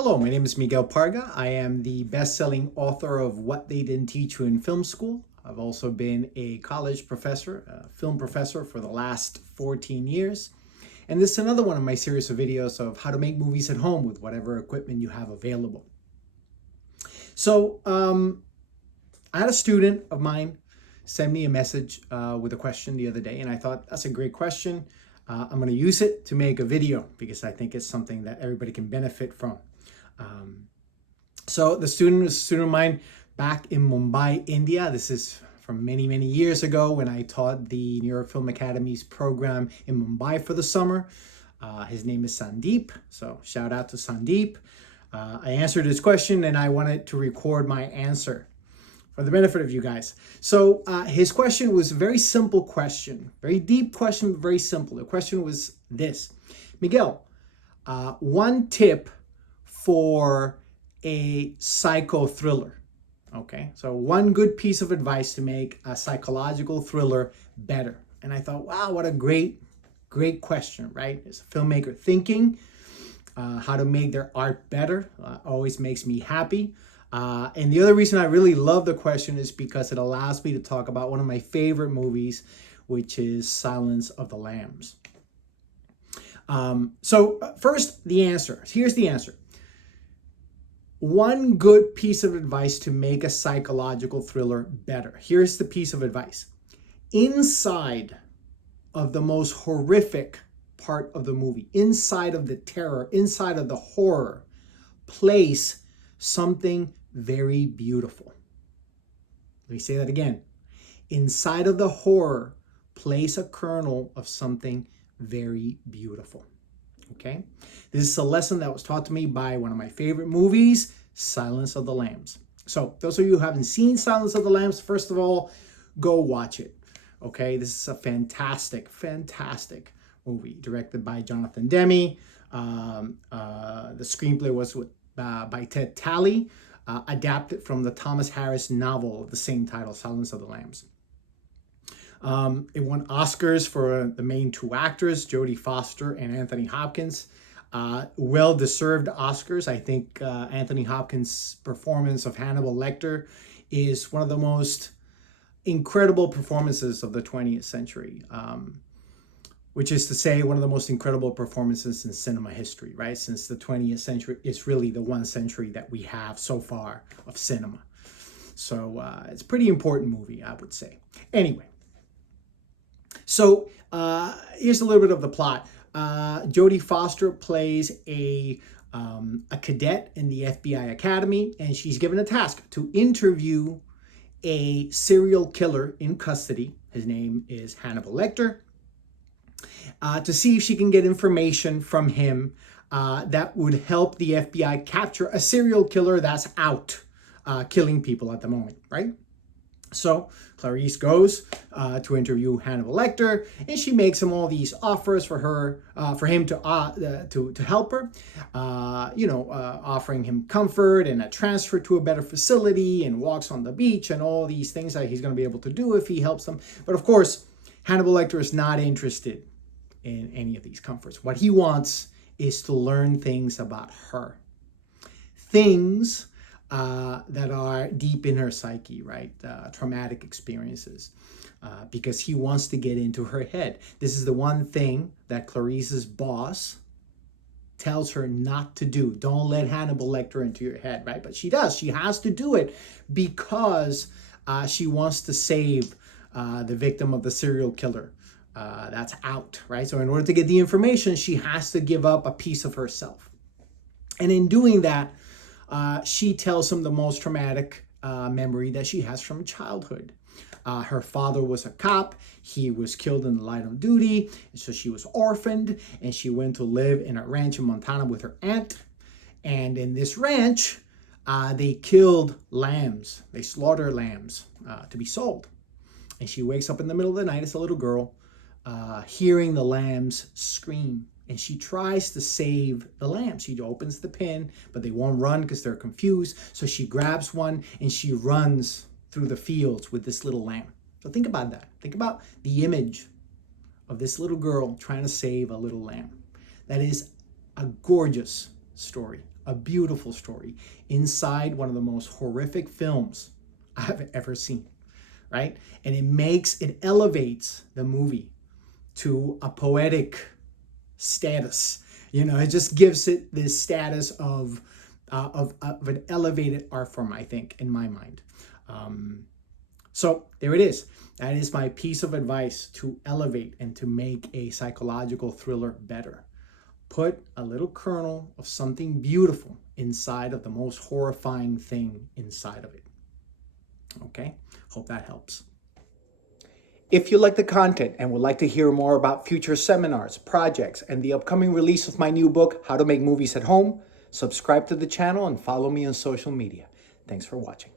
Hello, my name is Miguel Parga. I am the best-selling author of What They Didn't Teach You in Film School. I've also been a college professor, a film professor for the last 14 years. And this is another one of my series of videos of how to make movies at home with whatever equipment you have available. So I had a student of mine send me a message with a question the other day, and I thought that's a great question. I'm going to use it to make a video because I think it's something that everybody can benefit from. So the student was a student of mine back in Mumbai, India. This is from many, many years ago when I taught the New York Film Academy's program in Mumbai for the summer. His name is Sandeep, so shout out to Sandeep. I answered his question and I wanted to record my answer for the benefit of you guys. So his question was a very simple question, very deep question, but very simple. The question was this: Miguel, one tip for a psycho thriller. Okay, so one good piece of advice to make a psychological thriller better. And I thought, wow, what a great question, right? As a filmmaker thinking how to make their art better always makes me happy. And the other reason I really love the question is because it allows me to talk about one of my favorite movies, which is Silence of the Lambs. First, the answer. Here's the answer. One good piece of advice to make a psychological thriller better. Here's the piece of advice. Inside of the most horrific part of the movie, inside of the terror, inside of the horror, place something very beautiful. Let me say that again. Inside of the horror, place a kernel of something very beautiful. Okay, this is a lesson that was taught to me by one of my favorite movies, Silence of the Lambs. So those of you who haven't seen Silence of the Lambs, first of all, go watch it. Okay, this is a fantastic movie directed by Jonathan Demme. The screenplay was by Ted Talley, adapted from the Thomas Harris novel of the same title, Silence of the Lambs. It won Oscars for the main two actors, Jody Foster and Anthony Hopkins. Well-deserved Oscars. I think Anthony Hopkins' performance of Hannibal Lecter is one of the most incredible performances of the 20th century, which is to say one of the most incredible performances in cinema history, right? Since the 20th century is really the one century that we have so far of cinema. So it's a pretty important movie, I would say. Anyway. So here's a little bit of the plot. Jody Foster plays a cadet in the FBI Academy, and she's given a task to interview a serial killer in custody. His name is Hannibal Lecter. To see if she can get information from him that would help the FBI capture a serial killer that's out killing people at the moment, right? So Clarice goes to interview Hannibal Lecter, and she makes him all these offers for him to help her. Offering him comfort and a transfer to a better facility, and walks on the beach, and all these things that he's going to be able to do if he helps them. But of course, Hannibal Lecter is not interested in any of these comforts. What he wants is to learn things about her, things that are deep in her psyche, right? Traumatic experiences, because he wants to get into her head. This is the one thing that Clarice's boss tells her not to do. Don't let Hannibal Lecter into your head, right? But she does. She has to do it because she wants to save the victim of the serial killer that's out, right? So in order to get the information, she has to give up a piece of herself. And in doing that, she tells him the most traumatic memory that she has from childhood. Her father was a cop. He was killed in the line of duty. So she was orphaned, and she went to live in a ranch in Montana with her aunt. And in this ranch, they killed lambs. They slaughtered lambs to be sold. And she wakes up in the middle of the night as a little girl, hearing the lambs scream. And she tries to save the lamb. She opens the pen, but they won't run because they're confused. So she grabs one and she runs through the fields with this little lamb. So think about that. Think about the image of this little girl trying to save a little lamb. That is a gorgeous story a beautiful story inside one of the most horrific films I've ever seen, right? And it elevates the movie to a poetic status. It just gives it this status of an elevated art form, I think, in my mind. So there it is. That is my piece of advice to elevate and to make a psychological thriller better. Put a little kernel of something beautiful inside of the most horrifying thing inside of it. Okay? Hope that helps. If you like the content and would like to hear more about future seminars, projects, and the upcoming release of my new book, How to Make Movies at Home, subscribe to the channel and follow me on social media. Thanks for watching.